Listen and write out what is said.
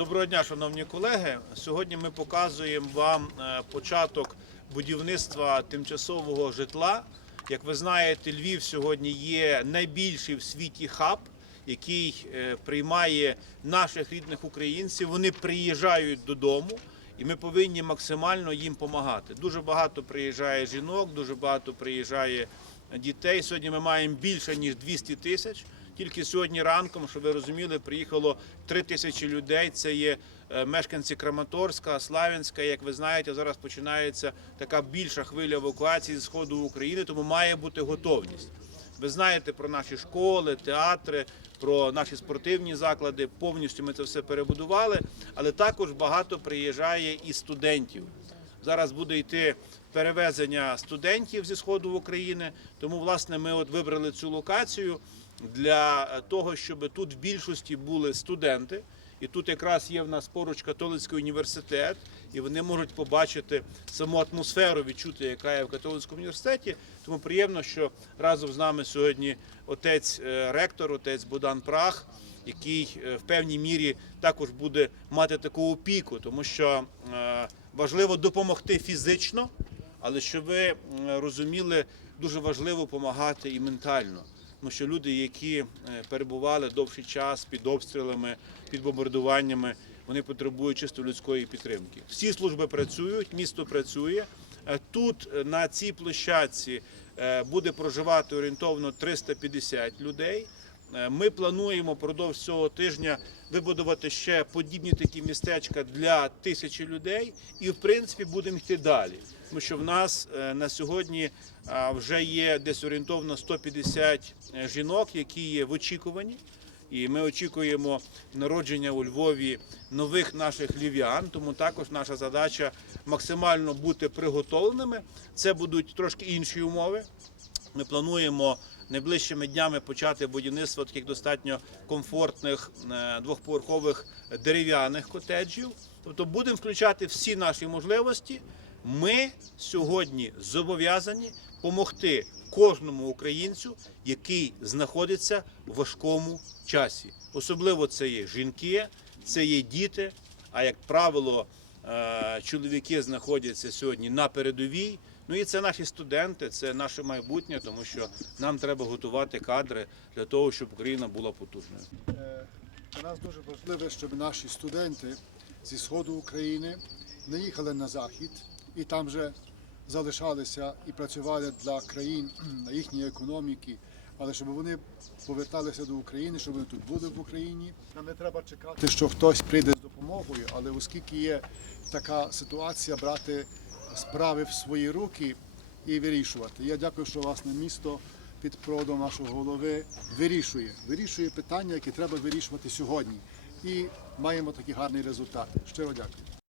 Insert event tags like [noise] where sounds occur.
Доброго дня, шановні колеги. Сьогодні ми показуємо вам е, початок будівництва тимчасового житла. Як ви знаєте, Львів сьогодні є найбільший в світі хаб, який е, приймає наших рідних українців. Вони приїжджають додому. І ми повинні максимально їм допомагати. Дуже багато приїжджає жінок, дуже багато приїжджає дітей. Сьогодні ми маємо більше ніж 200 тисяч. Тільки сьогодні ранком, щоб ви розуміли, приїхало 3 тисячі людей. Це є е, мешканці Краматорська, Славянська. Як ви знаєте, зараз починається така більша хвиля евакуації з сходу України, тому має бути готовність. Ви знаєте про наші школи, театри, про наші спортивні заклади. Повністю ми це все перебудували, але також багато приїжджає і студентів. Зараз буде йти перевезення студентів зі сходу України. Тому, власне, ми от вибрали цю локацію для того, щоб тут в більшості були студенти. І тут якраз є в нас поруч католицький університет, і вони можуть побачити саму атмосферу, відчути, яка є в католицькому університеті. Тому приємно, що разом з нами сьогодні отець е, ректор, отець Богдан Прах, який е, в певній мірі також буде мати таку опіку, тому що е, важливо допомогти фізично, але щоб ви розуміли, дуже важливо допомагати і ментально. Тому що люди, які е, перебували довший час під обстрілами, під бомбардуваннями, вони потребують чисто людської підтримки. Всі служби працюють, місто працює. Е, Тут е, на цій площадці буде проживати орієнтовно 350 людей. Е, Ми плануємо продовж цього тижня вибудувати ще подібні такі містечка для тисячі людей, і в принципі будемо йти далі. Тому що в нас е, на сьогодні вже є десь орієнтовно 150 жінок, які є в очікуванні. І ми очікуємо народження у Львові нових наших львів'ян. Тому також наша задача максимально бути приготовленими. Це будуть трошки інші умови. Ми плануємо найближчими днями почати будівництво таких достатньо комфортних е, двохповерхових дерев'яних котеджів. Тобто будемо включати всі наші можливості. Ми сьогодні зобов'язані допомогти кожному українцю, який знаходиться в важкому часі. Особливо це є жінки, це є діти. А як правило, е, чоловіки знаходяться сьогодні на передовій. Ну і це наші студенти, це наше майбутнє, тому що нам треба готувати кадри для того, щоб Україна була потужною. Е, Для нас дуже важливо, щоб наші студенти зі сходу України не їхали на захід і там вже залишалися і працювали для країн [clears throat] на їхньої економіки, але щоб вони поверталися до України, щоб вони тут були в Україні. Нам не треба чекати, що хтось прийде з допомогою, але оскільки є така ситуація, брати справи в свої руки і вирішувати. Я дякую, що власне місто під проводом нашого голови вирішує, вирішує питання, які треба вирішувати сьогодні. І маємо такі гарні результати. Щиро дякую.